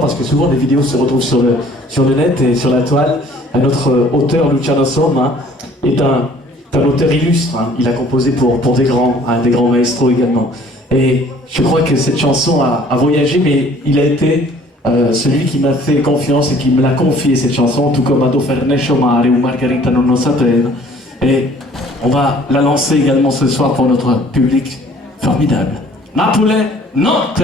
Parce que souvent les vidéos se retrouvent sur le net et sur la toile. Notre auteur, Luciano Somma, est un auteur illustre. Il a composé pour des grands maestros également. Et je crois que cette chanson a voyagé, mais il a été celui qui m'a fait confiance et qui me l'a confié, cette chanson, tout comme Ado Fernescio Mare ou Margarita non lo sapeva. Et on va la lancer également ce soir pour notre public formidable. Napoli Notte!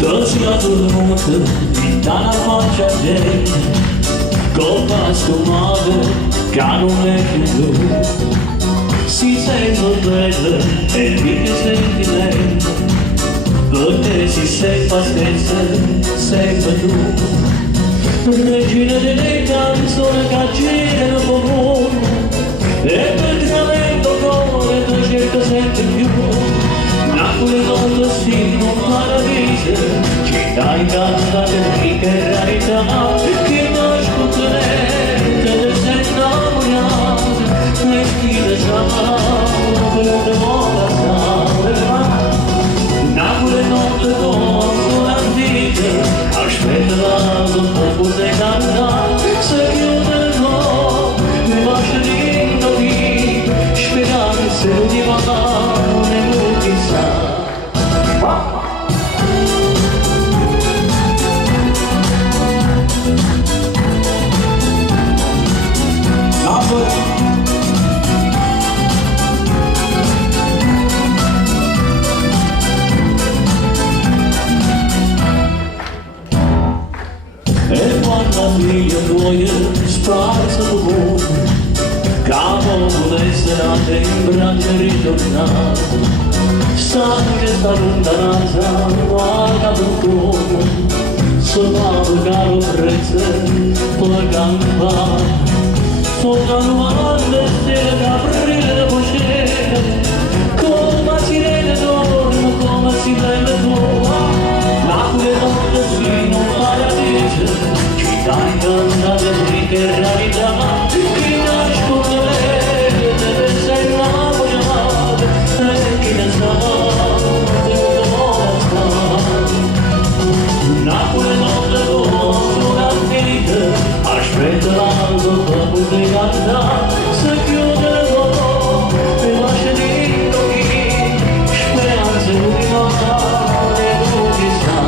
Dolci la tormenta dalla faccia gente, colpa stomata che non è più. Si sente bella e mica sentimento, perché si sente sempre tu. Regina delle canzoni che girano comune, e praticamente cuore tu cerca sempre più. Napoli non lo sì, non paradiso, città incantate, ricca e rarità, che nasce tenente, le sei innamorata, e chi le sa, quello che vuole passare. Napoli non le posso la vita, aspetta la dopo poter cantare, se chiude il no, mi lascia di capire, sperare se lo dimanda, non è lui chissà. E quando la figlia muoia sparsa il cuore, capo vuole essere a te in braccio e ritornare, sai che sta lontananza guarda per cuore, soltanto caro prezzo puoi campare, sono quando stelle d'aprile da voce, come si rende d'orno, come si rende d'oro, Napoli non lo si, non paradiso, città incantate, ricca e rarità, chi nasce deve essere innamorata, e chi ne sa, dove vuole stare. Napoli non le posso la vita, aspetta l'altro dopo di cantare, se chiude le dopo, mi lascia di capire, speranze ultimate, e tu chissà.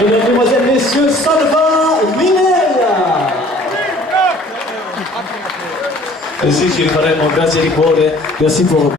Mesdames, Mesdemoiselles, Messieurs, Salva Minella! Eh sì, ci rifaremo, grazie di cuore, grazie per